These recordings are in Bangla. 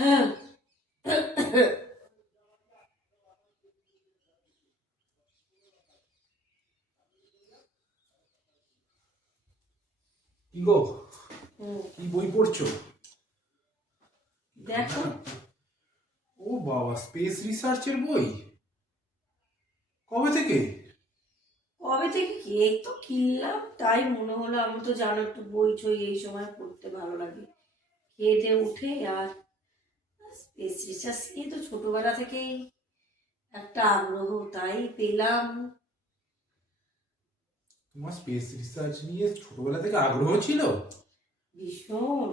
কি গো, কি বই পড়ছো? দেখো। ও বাবা, স্পেস রিসার্চের বই? কবে থেকে? কবে থেকে কে তো কিনলাম, তাই মনে হলো, আমি তো জানো একটু বই টই এই সময় পড়তে ভালো লাগে। খেয়ে উঠে আর স্পেস রিসার্চ নিয়ে তো ছোটবেলা থেকেই একটা আগ্রহ, তাই পেলাম। তোমার স্পেস রিসার্চ নিয়ে ছোটবেলা থেকে আগ্রহ ছিল? ভীষণ,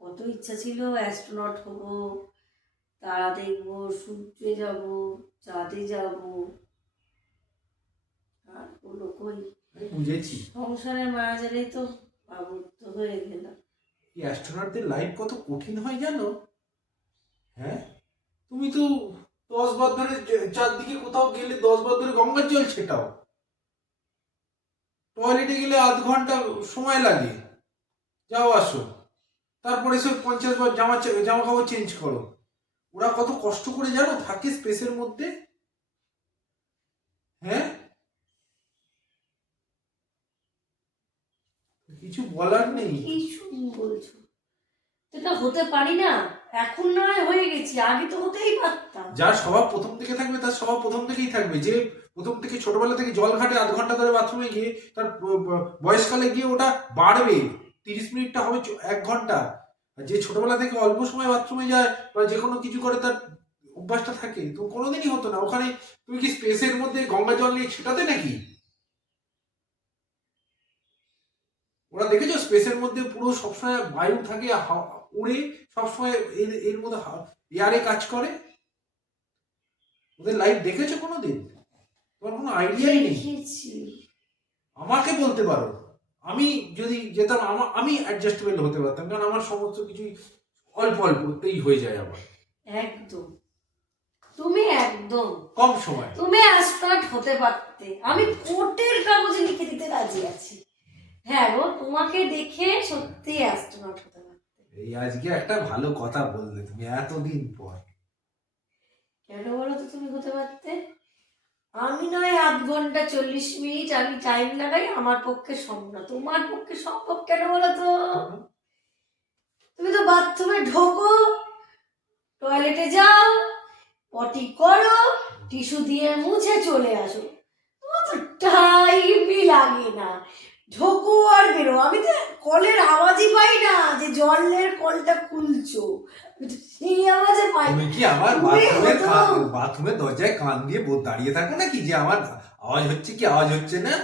কত ইচ্ছা ছিল অ্যাস্ট্রোনট হব, তারা দেখবো, সূর্যে যাব, চাঁদে যাব। আর হলো কই, আমি বুঝেছি। সংসারের মায়াজালেই তো আবদ্ধ হয়ে গেলাম। এই অ্যাস্ট্রোনটদের লাইফ কত কঠিন হয় জানো? হ্যাঁ, তুমি তো 10 বার ধরে চারদিকে কোথাও গেলে 10 বার ধরে গঙ্গার জল ছেটাও, টয়লেটে গেলে আধ ঘন্টা সময় লাগে, যাও আসো, তারপরে এসে 50 বার জামা জামা কাপড় চেঞ্জ করো। ওরা কত কষ্ট করে জানো থাকে স্পেসের মধ্যে। হ্যাঁ, কিছু বলার নেই। কিছু বলছো, এটা হতে পারি না? এখন না হয় হয়ে গেছি, আগে তো হতেই পারতাম। যার স্বভাব প্রথম থেকে থাকবে তার স্বভাব প্রথম থেকেই থাকবে। যে প্রথম থেকে ছোটবেলা থেকে জল ঘাটে আধ ঘন্টা ধরে বাথরুমে গিয়ে তার বয়সকালে গিয়ে ওটা বাড়বে, 30 মিনিটটা হবে 1 ঘন্টা। আর যে ছোটবেলা থেকে অল্প সময় বাথরুমে যায় বা যে কোনো কিছু করে তার অভ্যাসটা থাকে, তো কোনোদিনই হতো না। ওখানে তুমি কি স্পেসের মধ্যে গঙ্গা জল নিয়ে ছেটাতে নাকি? ওরা দেখেছো স্পেসের মধ্যে পুরো সবসময় বায়ু থাকে, উড়ে সবসময় এর এর মধ্যে এয়ারে কাজ করে। ওদের লাইফ দেখেছো কোনোদিন? তোমার কোনো আইডিয়াই নেই। দেখেছি। আমাকে বলতে পারো, আমি যদি যেতাম আমি অ্যাডজাস্টেবল হতে পারতাম, কারণ আমার সমস্ত কিছুই অল্প অল্পতেই হয়ে যায় আবার। একদম, তুমি একদম কম সময়। তুমি অ্যাস্ট্রোনট হতে পারতে, আমি কোর্টের কাগজে লিখে দিতে রাজি আছি। হ্যাঁ গো, তোমাকে দেখে সত্যি অ্যাস্ট্রোনট হতে পারতে। এই আজকে একটা ভালো কথা বললে তুমি এতদিন পর। কেন বলো তো তুমি হতে পারতে? আমি নয় আধ ঘন্টা 40 মিনিট আমি টাইম লাগাই, আমার পক্ষে সম্ভব না, তোমার পক্ষে সম্ভব কেন বলো তো? তুমি তো বাথরুমে ঢোকো, টয়লেটে যাও, পটি করো, টিস্যু দিয়ে মুছে চলে আসো, তোমার তো টাইমই লাগে না। ঢোকো আর বেরো, আমি তো কলের আওয়াজই পাই না যে জলের কলটা খুলছো, আমি তো সেই আওয়াজে পাই। তুমি কি আমার বাথরুমের দরজায় কান দিয়ে দাঁড়িয়ে থাকো নাকি যে আমার আওয়াজ হচ্ছে কি আওয়াজ হচ্ছে না?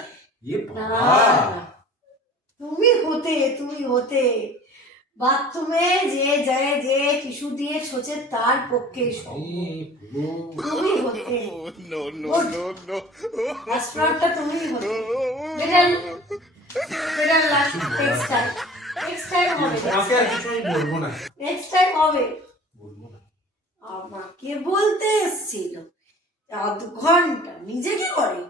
তুমি হতে বাথরুমে যে যায় যে টিস্যু দিয়ে ছোচে তার পক্ষে তুমি হতে। অ্যাস্ট্রোনটটা তুমি হতে। নেক্সট টাইম হবে। তোমাকে আর কিছু আমি বলবো না। নেক্সট টাইম হবে। বলবো না। আমাকে বলতে এসেছিল আধ ঘন্টা, নিজে কি করে?